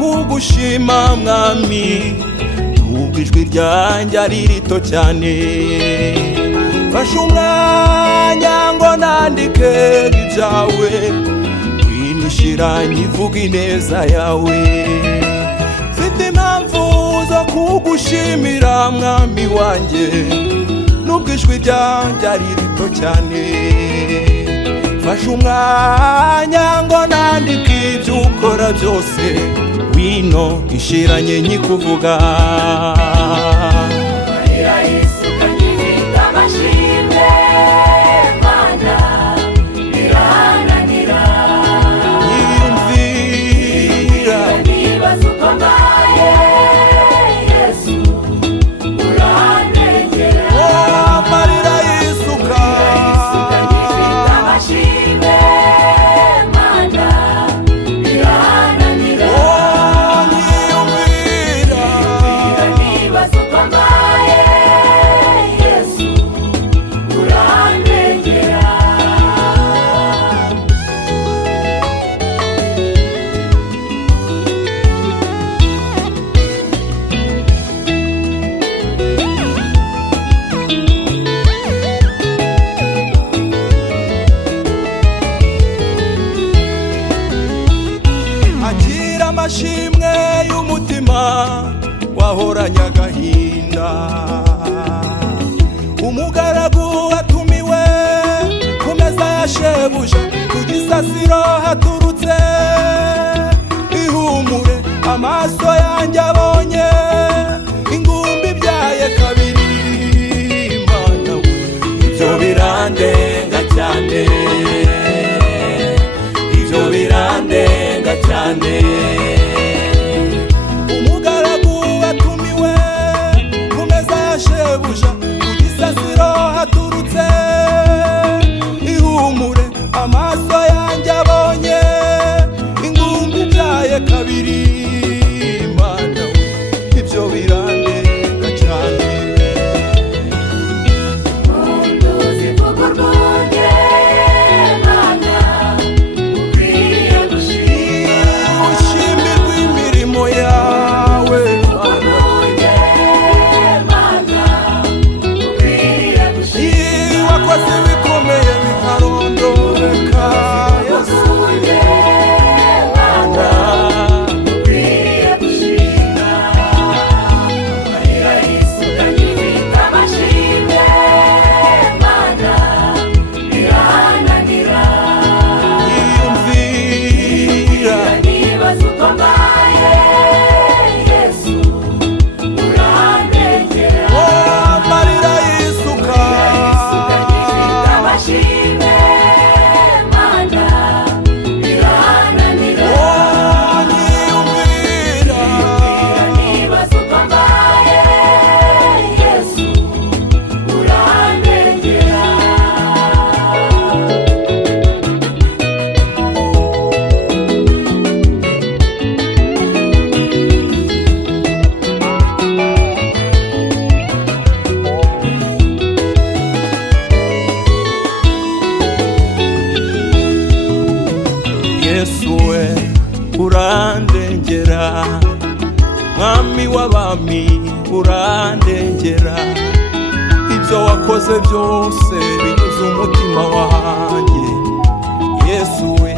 kugushima mwami, nubwo ijwi ryanjye ari rito cyane. Fasha umwanya ngo nandike ibyawe, winishira nyivuga ineza yawe. Mfite impamvu zo kugushimira mwami wanjye, nubwo ijwi ryanjye ari rito cyane. Fasha umwanya ngo nandike ibyo ukora byose, wino ishiranye nyikuvuga. Marira yisuka nyifite amashimwe, Mana birananira. Yiyumvira nibaza uko mbaye, Yesu urandengera. Marira yisuka nyifite amashimwe, Mana birananira. Yiyumvira nibaza uko mbaye, Yesu urandengera. akira amashimwe y'umutima wahoranye agahinda. Umugaragu watumiwe ku meza ya shebuja, ku gisasiro haturutse ihumure. Amaso yanjye abonye ingumbi ibyaye kabiri. Mana we, ibyo birandenga cyane, ibyo birandenga cyane. Umugaragu watumiwe ku meza ya shebuja, ku gisasiro haturutse ihumure. Amaso yanjye abonye ingumbi ibyaye kabiri. Mana we, ibyo birandenga cyane. Mundu zivuga urwunge, Mana ukwiye gushima. Ushimirwe imirimo yawe Urwunge, Mana ukwiye gushima. wakoze ibikomeye bitarondoreka. Yesu Urwunge, Mana ukwiye gushima. Marira yisuka nyifite amashimwe, Mana birananira. yiyumvira nibaza uko mbaye, Yesu urandengera. marira yisuka nyifite amashimwe, Mana birananira. yiyumvira nibaza uko mbaye, Yesu urandengera. Yesu we urandengera, mwami w'abami urandengera. Ibyo wakoze byose binyuze umutima wanjye. Yesu we